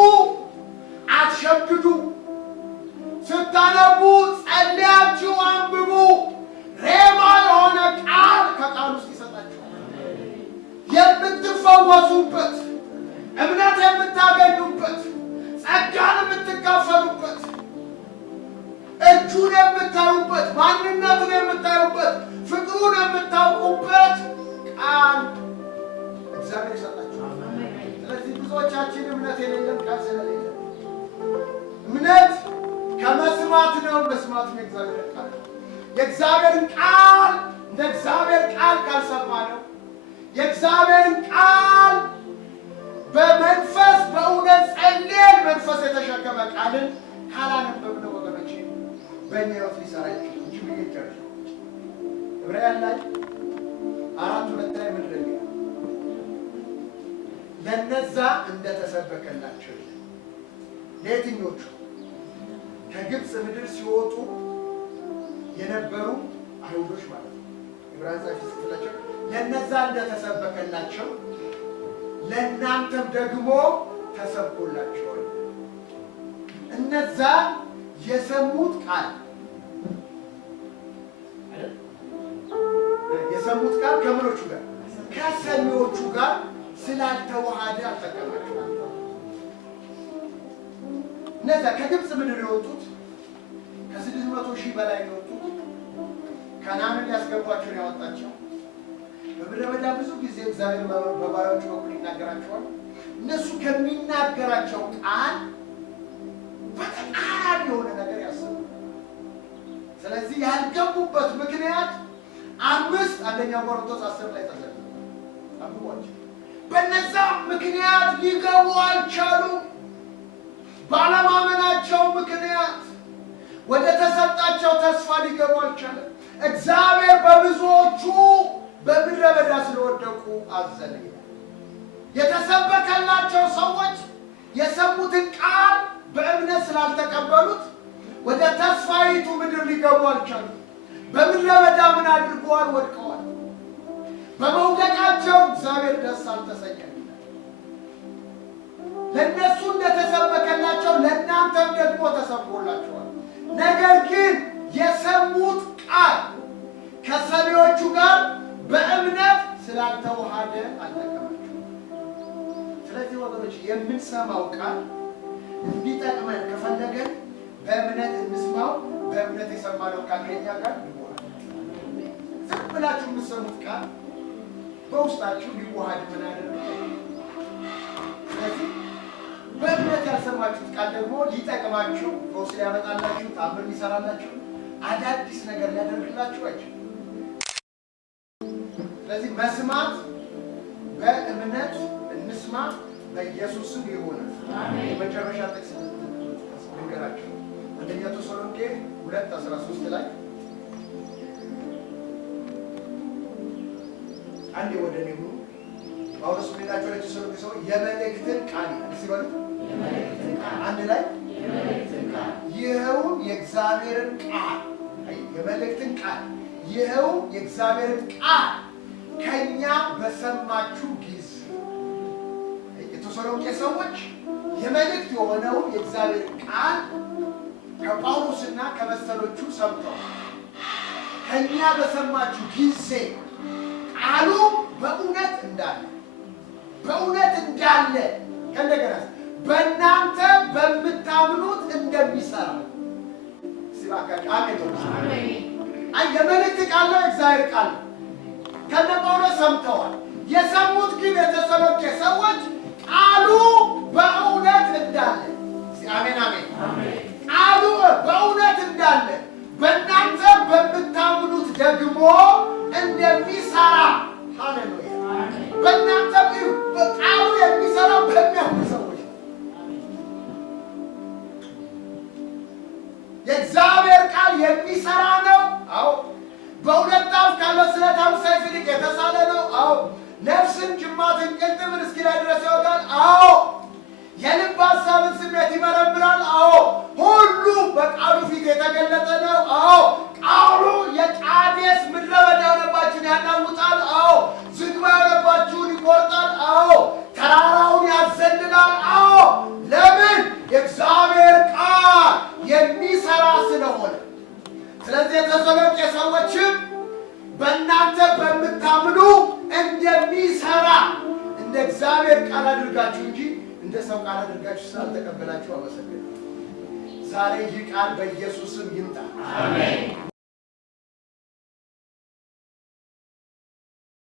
አትሸምድዱ። ስታነቡ ጸልያችሁ አንብቡ። ሬማ የሆነ ቃል ከቃል ውስጥ ይሰጣችኋል። የምትፈወሱበት፣ እምነት የምታገኙበት፣ ጸጋን የምትካፈሉበት፣ እጁን የምታዩበት፣ ማንነቱን የምታዩበት፣ ፍቅሩን የምታውቁበት ቃል እግዚአብሔር ይሰጣችኋል። ስለዚህ ብዙዎቻችን እምነት የሌለን ቃል ስለሌለ እምነት ከመስማት ነው። መስማት ነው የእግዚአብሔር ቃል። የእግዚአብሔርን ቃል እንደ እግዚአብሔር ቃል ካልሰማ ነው። የእግዚአብሔርን ቃል በመንፈስ በእውነት ጸልየን መንፈስ የተሸከመ ቃልን ካላነበብነው ወገኖች በእኛ ሕይወት ሊሰራ ይችላል እንጂ ብዬ ዕብራውያን ላይ 4:2 ላይ ምንድን ነው? ለነዛ እንደተሰበከላቸው ለየትኞቹ? ከግብፅ ምድር ሲወጡ የነበሩ አይሁዶች ማለት ነው። ዕብራውያን ጻፊ ጽፎላቸው ለነዛ እንደተሰበከላቸው ለእናንተም ደግሞ ተሰብኮላቸዋል። እነዛ የሰሙት ቃል ከምኖቹ ጋር ከሰሚዎቹ ጋር ስላልተዋሃደ አልጠቀማቸውም። እነዛ ከግብፅ ምድር የወጡት ከ600,000 በላይ የወጡት ከነዓንን ሊያስገቧቸውን ያወጣቸው በምድረ በዳ ብዙ ጊዜ እግዚአብሔር በባሪያዎቹ በኩል ይናገራቸዋል። እነሱ ከሚናገራቸው ቃል በተቃራኒ የሆነ ነገር ያስቡ። ስለዚህ ያልገቡበት ምክንያት 5 ቆሮንቶስ 10 ላይ ተዘግቧቸው በነዛ ምክንያት ሊገቡ አልቻሉም። ባለማመናቸው ምክንያት ወደ ተሰጣቸው ተስፋ ሊገቡ አልቻለም። እግዚአብሔር በብዙዎቹ በምድረ በዳ ስለወደቁ አዘነ። የተሰበከላቸው ሰዎች የሰሙትን ቃል በእምነት ስላልተቀበሉት ወደ ተስፋይቱ ምድር ሊገቡ አልቻሉም። በምድረ በዳ ምን አድርገዋል? ወድቀዋል። በመውደቃቸው እግዚአብሔር ደስ አልተሰኘም። ለእነሱ እንደተሰበከላቸው ለእናንተም ደግሞ ተሰብኮላቸዋል። ነገር ግን የሰሙት ቃል ከሰሚዎቹ ጋር በእምነት ስላልተዋሃደ አልጠቀማቸውም። ስለዚህ ወገኖች የምንሰማው ቃል እንዲጠቅመን ከፈለገን በእምነት እንስማው። በእምነት የሰማነው ቃል ከኛ ጋር ይዋሃድ። ዝም ብላችሁ የምትሰሙት ቃል በውስጣችሁ ሊዋሃድ ምን አደረገ? ስለዚህ በእምነት ያልሰማችሁት ቃል ደግሞ ሊጠቅማችሁ፣ ፈውስ ሊያመጣላችሁ፣ ተአምር ሊሰራላችሁ፣ አዳዲስ ነገር ሊያደርግላችሁ አይችልም። ስለዚህ መስማት በእምነት እንስማ፣ በኢየሱስ ስም ይሆናል። የመጨረሻ ጥቅስ ልንገራችሁ። 1 ተሰሎንቄ 2:13 ላይ አንዴ ወደ እኔ ሁኑ። ጳውሎስ ምን ተሰሎንቄ ሰው የመልእክትን ቃል ሲበሉ አንድ ላይ ይኸውም የእግዚአብሔርን ቃል የመልእክትን ቃል ይኸውም የእግዚአብሔርን ቃል ከኛ በሰማችሁ ጊዜ የተሰሎንቄ ሰዎች የመልእክት የሆነውን የእግዚአብሔር ቃል ከጳውሎስና ከመሰሎቹ ሰምተው ከኛ በሰማችሁ ጊዜ ቃሉ በእውነት እንዳለ ከእንደገና በእናንተ በምታምኑት እንደሚሰራ ሲባካች አሜን። የመልእክት ቃል ነው፣ እግዚአብሔር ቃል ነው። ከነ ጳውሎስ ሰምተዋል። የሰሙት ግን የተሰሎንቄ ሰዎች ቃሉ በእውነት እንዳለ አሜን አሜን። ቃሉ በእውነት እንዳለ በእናንተ በምታምኑት ደግሞ እንደሚሰራ ሃሌሉያ። በእናንተ ቃሉ የሚሰራው በሚያምኑ ሰዎች ነፍስን ጅማትን ቅልጥምን እስኪላይ ድረስ ያወጋል። አዎ የልብ ሐሳብን ስሜት ይመረምራል። አዎ ሁሉ በቃሉ ፊት የተገለጠ ነው። አዎ ቃሉ የቃዴስ ምድረ በዳ የሆነባችሁን ያናውጣል። አዎ ዝግባ የሆነባችሁን ይቆርጣል። አዎ ተራራውን ያዘልላል። አዎ ለምን? የእግዚአብሔር ቃል የሚሰራ ስለሆነ። ስለዚህ የተሰሎንቄ ሰዎችም በእናንተ በምታምኑ እንደሚሰራ እንደ እግዚአብሔር ቃል አድርጋችሁ እንጂ እንደ ሰው ቃል አድርጋችሁ ስላልተቀበላችሁ አመሰግናለሁ። ዛሬ ይህ ቃል በኢየሱስ ስም ይምጣ። አሜን።